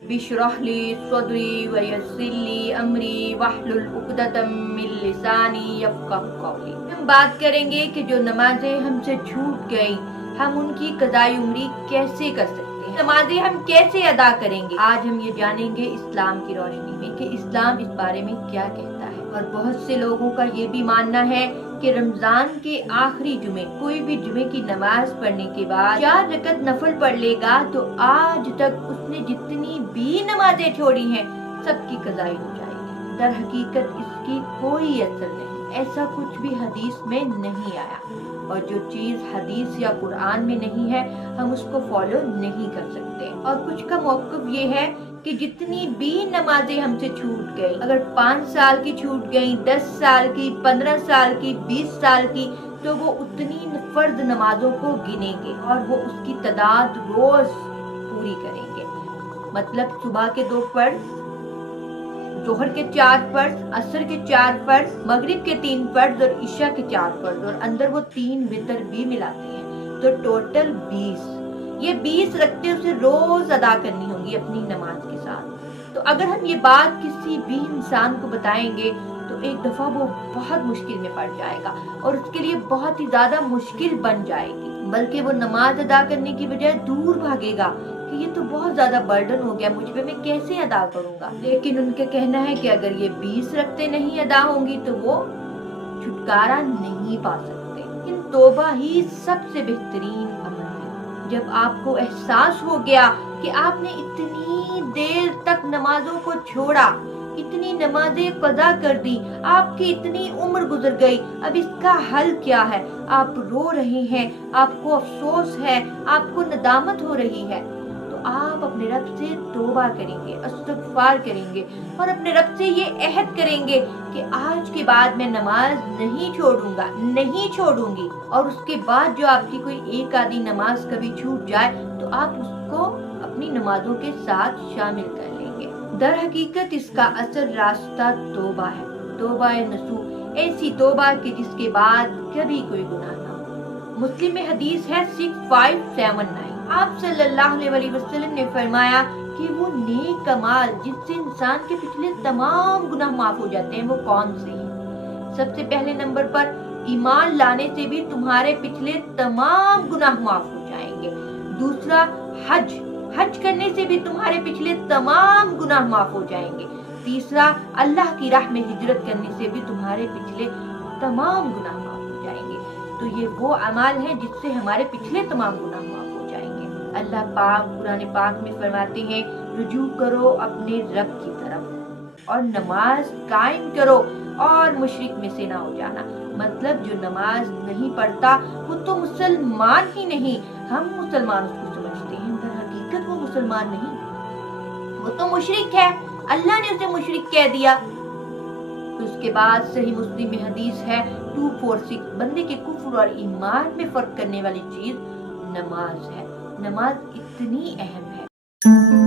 बिश्रह ली सदरी वयस्सिर ली अमरी वहलुल उक़दतम मिन लिसानी यफ़क़हू क़ौली। हम बात करेंगे कि जो नमाजें हमसे छूट गई, हम उनकी क़ज़ाई उम्री कैसे कर सकते हैं, नमाजें हम कैसे अदा करेंगे। आज हम ये जानेंगे इस्लाम की रोशनी में कि इस्लाम इस बारे में क्या कहता है। और बहुत से लोगों का ये भी मानना है कि रमजान के आखिरी जुमे, कोई भी जुमे की नमाज पढ़ने के बाद 4 रकत नफल पढ़ लेगा तो आज तक उसने जितनी भी नमाजें छोड़ी हैं सबकी कज़ाई हो जाएगी। दर हकीकत इसकी कोई असर नहीं, ऐसा कुछ भी हदीस में नहीं आया। और जो चीज हदीस या कुरान में नहीं है हम उसको फॉलो नहीं कर सकते। और कुछ का मौक़िफ़ ये है कि जितनी भी नमाजें हमसे छूट गई, अगर 5 साल की छूट गई, 10 साल की, 15 साल की, 20 साल की, तो वो उतनी फर्ज नमाजों को गिनेंगे और वो उसकी तादाद रोज पूरी करेंगे। मतलब सुबह के 2 फर्ज, जोहर के 4 फर्ज, असर के 4 फर्ज, मगरिब के 3 फर्ज और इशा के 4 फर्ज, और अंदर वो 3 वितर भी मिलाते हैं, तो टोटल 20। ये 20 रखते उसे रोज अदा करनी होगी अपनी नमाज के साथ। तो अगर हम ये बात किसी भी इंसान को बताएंगे तो एक दफा वो बहुत मुश्किल में पड़ जाएगा और उसके लिए बहुत ही ज्यादा मुश्किल बन जाएगी, बल्कि वो नमाज अदा करने की बजाय दूर भागेगा कि ये तो बहुत ज्यादा बर्डन हो गया मुझ पे, मैं कैसे अदा करूंगा। लेकिन उनका कहना है कि अगर ये 20 रखते नहीं अदा होंगी तो वो छुटकारा नहीं पा सकते। लेकिन तौबा ही सबसे बेहतरीन अमल है। जब आपको एहसास हो गया कि आपने इतनी देर तक नमाजों को छोड़ा, इतनी नमाजें कज़ा कर दी, आपकी इतनी उम्र गुजर गई, अब इसका हल क्या है, आप रो रहे हैं, आपको अफसोस है, आपको नदामत हो रही है, तो आप अपने रब से तौबा करेंगे, इस्तिग़फ़ार करेंगे और अपने रब से ये अहद करेंगे कि आज के बाद मैं नमाज नहीं छोड़ूंगा, नहीं छोड़ूंगी। और उसके बाद जो आपकी कोई एक आधी नमाज कभी छूट जाए तो आप उसको अपनी नमाजों के साथ शामिल कर लेंगे। दर हकीकत इसका असर रास्ता तौबा है, तौबा नसूह, ऐसी तौबा कि जिसके बाद कभी कोई गुनाह ना हो। मुस्लिम में हदीस है 6579, आप सल्लल्लाहु अलैहि वसल्लम ने फरमाया कि वो नेक अमाल जिससे इंसान के पिछले तमाम गुनाह माफ हो जाते हैं वो कौन से हैं। सबसे पहले नंबर पर ईमान लाने से भी तुम्हारे पिछले तमाम गुनाह माफ हो जाएंगे। दूसरा हज, हज करने से भी तुम्हारे पिछले तमाम गुनाह माफ हो जाएंगे। तीसरा अल्लाह की राह में हिजरत करने से भी तुम्हारे पिछले तमाम गुनाह माफ हो जाएंगे। तो ये वो अमाल है जिससे हमारे पिछले तमाम गुनाह माफ हो जाएंगे। अल्लाह पाक कुरान पाक में फरमाते हैं, रुजू करो अपने रब की तरफ और नमाज कायम करो और मुशरिक में से ना हो जाना। मतलब जो नमाज नहीं पढ़ता वो तो मुसलमान ही नहीं, हम मुसलमान उसको समझते हैं, दर हकीकत वो मुसलमान नहीं, वो तो मुशरिक है, अल्लाह ने उसे मुशरिक कह दिया। तो उसके बाद सही मुस्लिम में हदीस है 246, बंदे के कुफ्र और ईमान में फर्क करने वाली चीज नमाज है। नमाज इतनी अहम है।